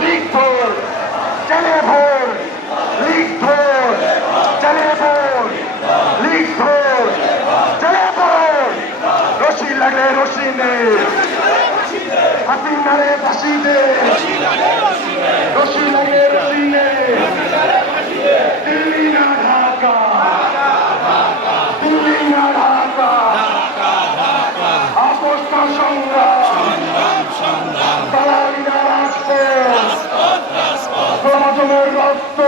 লিখভোর চলে ভোর লিখভোর চলে ভোর লিখভোর চলে ভোর রশি লাগলে রশি নে হাসিনারে ফাঁসি দে রশি লাগে রশি নে দিল্লি না ঢাকা দিল্লি না ঢাকা আপোষ না সংগ্রাম দালালি না রাজপথ গণতন্ত্রের রক্ত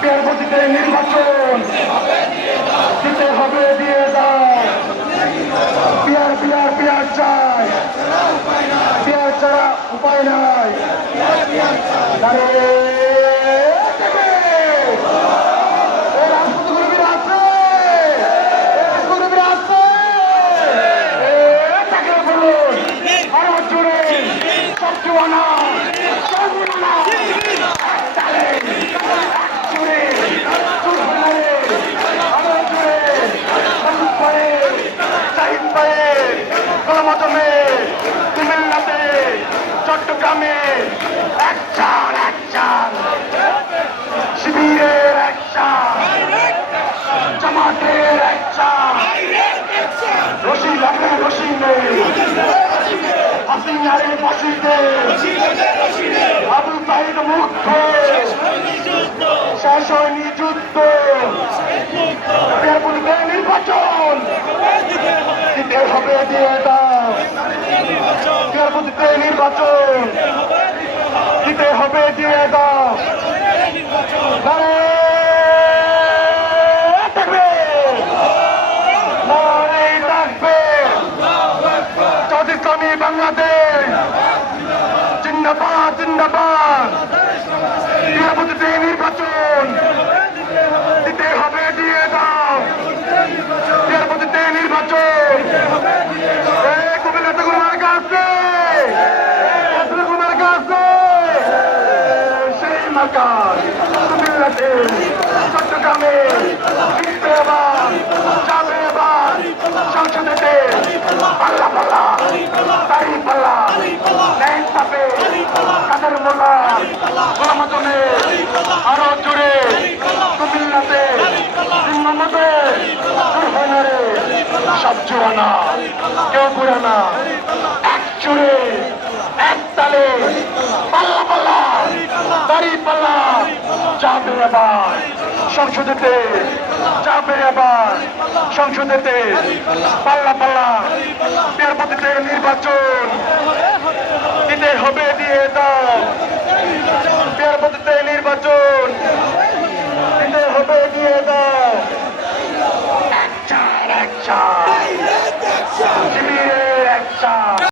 পেয়ার গতিতে নির্বাচন দিতে হবে দিয়ে দাও পিয়ার পিয়ার পিয়ার চাই পিয়ার ছাড়া উপায় নাই চট্টগ্রামে একজন শিবিরের একজন জামাতের একজন রশি লাগে রশি নেই হাসিনারে ফাঁসি দে আবু সাইদ মুক্ত শেষ হয়নি যুদ্ধ নির্বাচন দিতে হবে দিয়ে দাও নির্বাচন দিতে হবে দিয়ে দাও ইসলামী বাংলাদেশ জিন্দাবাদ জিন্দাবাদ নির্বাচন দিতে হবে দিয়ে দাও নির্বাচন কুমিল্লা কাছে সেই মাকার কুমিল্লাতে চট্টগ্রামে জিতবে এবার যাবে এবার সংসদেতে পাল্লা পাল্লা তারি পাল্লা ন্যায় চাপে কাদের মোল্লা গণমাধ্যমে আরো জোরে কুমিল্লাতে মধ্যে সব জোড়ানা কেউ পুরানা এক জোরে এক তালে পাল্লা পাল্লা দাড়ি পাল্লা যাবে এবার সংসদেতে যাবে এবার সংসদেতে পাল্লা পাল্লা পেয়ারপতিতে নির্বাচন দিতে হবে দিয়ে দাও পেয়ারপতিতে নির্বাচন দিতে হবে দিয়ে দাও শিবিরের একজন